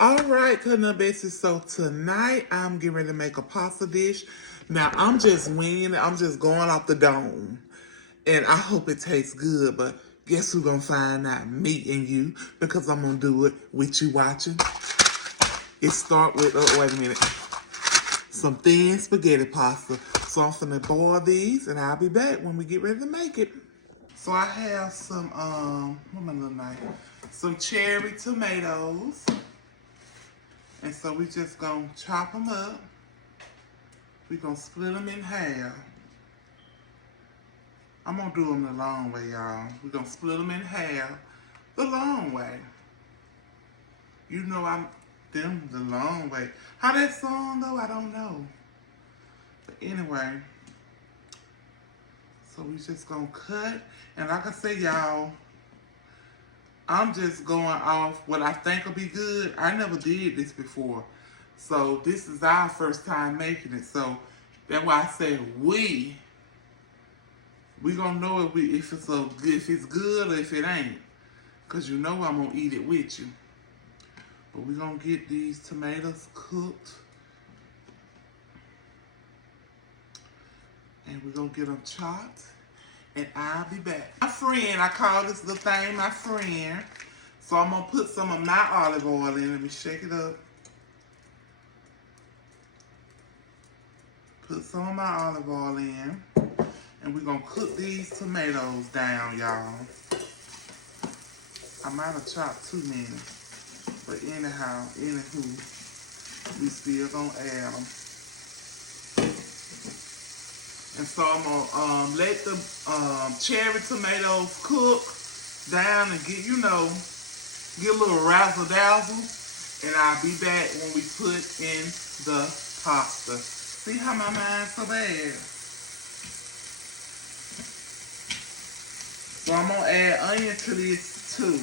All right, Cutting Up Bessie. So tonight I'm getting ready to make a pasta dish. Now I'm just winging it. I'm just going off the dome, and I hope it tastes good. But guess who's gonna find out? Me and you, because I'm gonna do it with you watching. It start with wait a minute, some thin spaghetti pasta. So I'm gonna boil these, and I'll be back when we get ready to make it. So I have some what my little knife? Some cherry tomatoes. And so we just gonna chop them up. We gonna split them in half. I'm gonna do them the long way, y'all. We gonna split them in half the long way. You know I'm them the long way. How that song though, I don't know. But anyway, so we just gonna cut. And like I say, y'all, I'm just going off what I think will be good. I never did this before. So this is our first time making it. So that's why I say we gonna know if it's good or if it ain't. Cause you know I'm gonna eat it with you. But we gonna get these tomatoes cooked. And we're gonna get them chopped. And I'll be back. My friend, I call this little thing my friend. So I'm gonna put some of my olive oil in. Let me shake it up. Put some of my olive oil in. And we're gonna cook these tomatoes down, y'all. I might have chopped too many. But anyhow, anywho, we still gonna add them. And so I'm gonna let the cherry tomatoes cook down and get a little razzle dazzle. And I'll be back when we put in the pasta. See how my mind's so bad? So I'm gonna add onion to this too.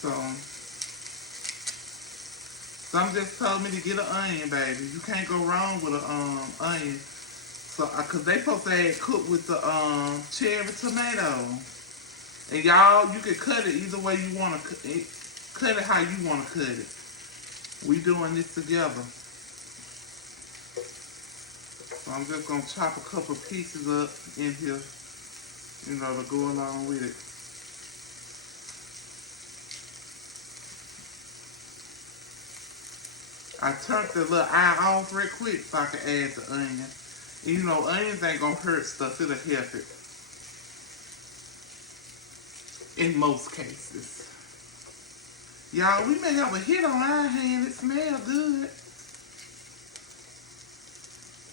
So some just told me to get an onion, baby. You can't go wrong with an onion. So, cause they supposed to add cook with the cherry tomato. And y'all, you can cut it either way you want to cut it how you want to cut it. We doing this together. So I'm just gonna chop a couple pieces up in here, to go along with it. I turned the little eye off real quick so I can add the onion. And onions ain't gonna hurt stuff, it'll help it. In most cases. Y'all, we may have a hit on our hand. It smells good.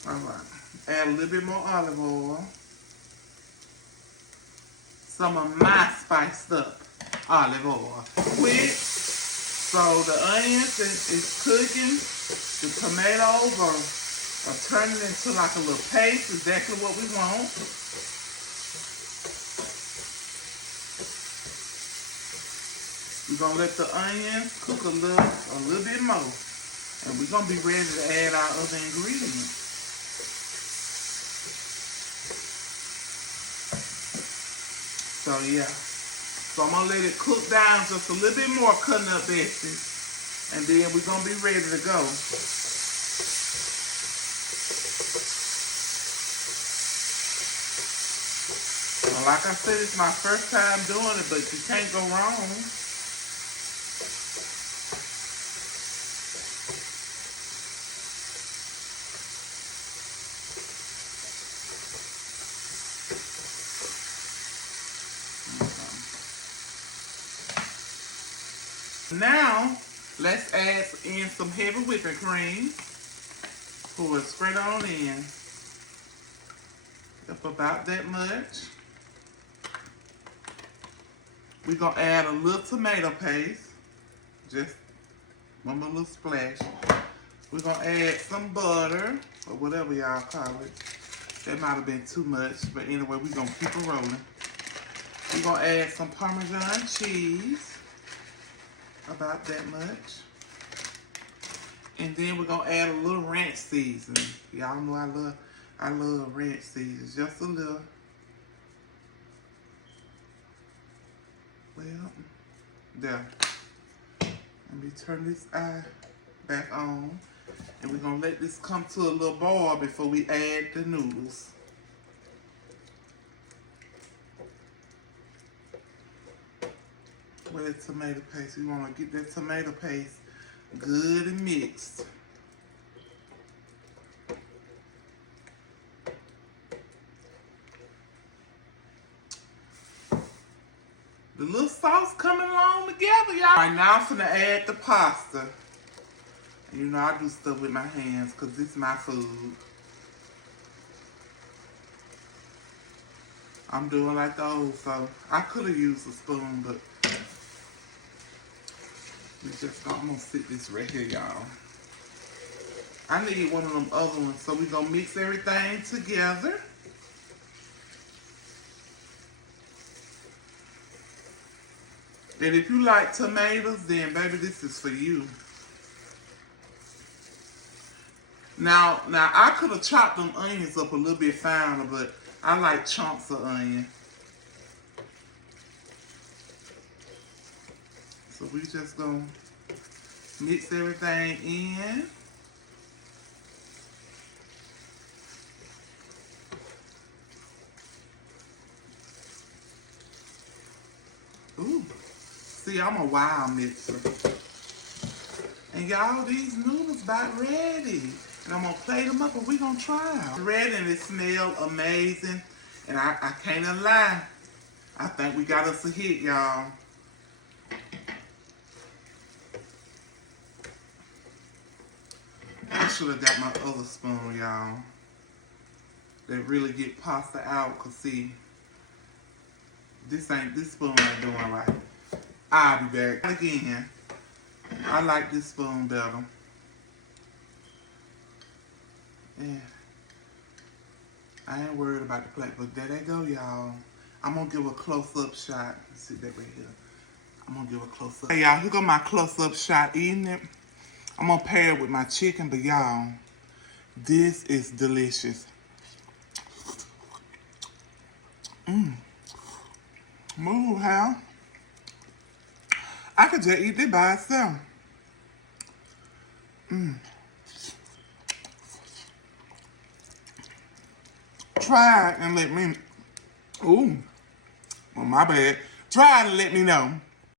Alright. Add a little bit more olive oil. Some of my spiced up olive oil. Quick. So the onions is cooking. The tomatoes are turning into like a little paste. Exactly what we want. We're gonna let the onions cook a little bit more. And we're gonna be ready to add our other ingredients. So yeah. So I'm gonna let it cook down just a little bit more, Cutting Up Bessie. And then we're gonna be ready to go. Well, like I said, it's my first time doing it, but you can't go wrong. Now, let's add in some heavy whipping cream. Pour it straight on in. Up about that much. We're going to add a little tomato paste. Just one more little splash. We're going to add some butter, or whatever y'all call it. That might have been too much, but anyway, we're going to keep it rolling. We're going to add some Parmesan cheese. About that much. And then we're gonna add a little ranch seasoning. Y'all know I love ranch seasoning. Just a little. Well, there. Let me turn this eye back on. And we're going to let this come to a little boil before we add the noodles. With that tomato paste, we want to get that tomato paste good and mixed. The little sauce coming along together, y'all. All right, now I'm finna add the pasta. You know I do stuff with my hands because this is my food. I'm doing like the old folk. I could have used a spoon, but I'm gonna sit this right here, y'all. I need one of them other ones, so we gonna mix everything together. And if you like tomatoes, then baby, this is for you. Now I could have chopped them onions up a little bit finer, but I like chunks of onion. So we just gonna mix everything in. Ooh, see, I'm a wild mixer. And y'all, these noodles about ready. And I'm gonna plate them up and we gonna try them. Ready and it smell amazing. And I can't lie. I think we got us a hit, y'all. I should have got my other spoon, y'all. They really get pasta out, cause see, this spoon ain't doing right. I'll be back again. I like this spoon better. Yeah. I ain't worried about the plate, but there they go, y'all. I'm gonna give a close-up shot. Sit that right here. I'm gonna give a close-up. Hey, y'all, here go my close-up shot eating it. I'm gonna pair it with my chicken, but y'all, this is delicious. Move, Hal. I could just eat it by itself. Try it and let me. Ooh, well, my bad. Try it and let me know.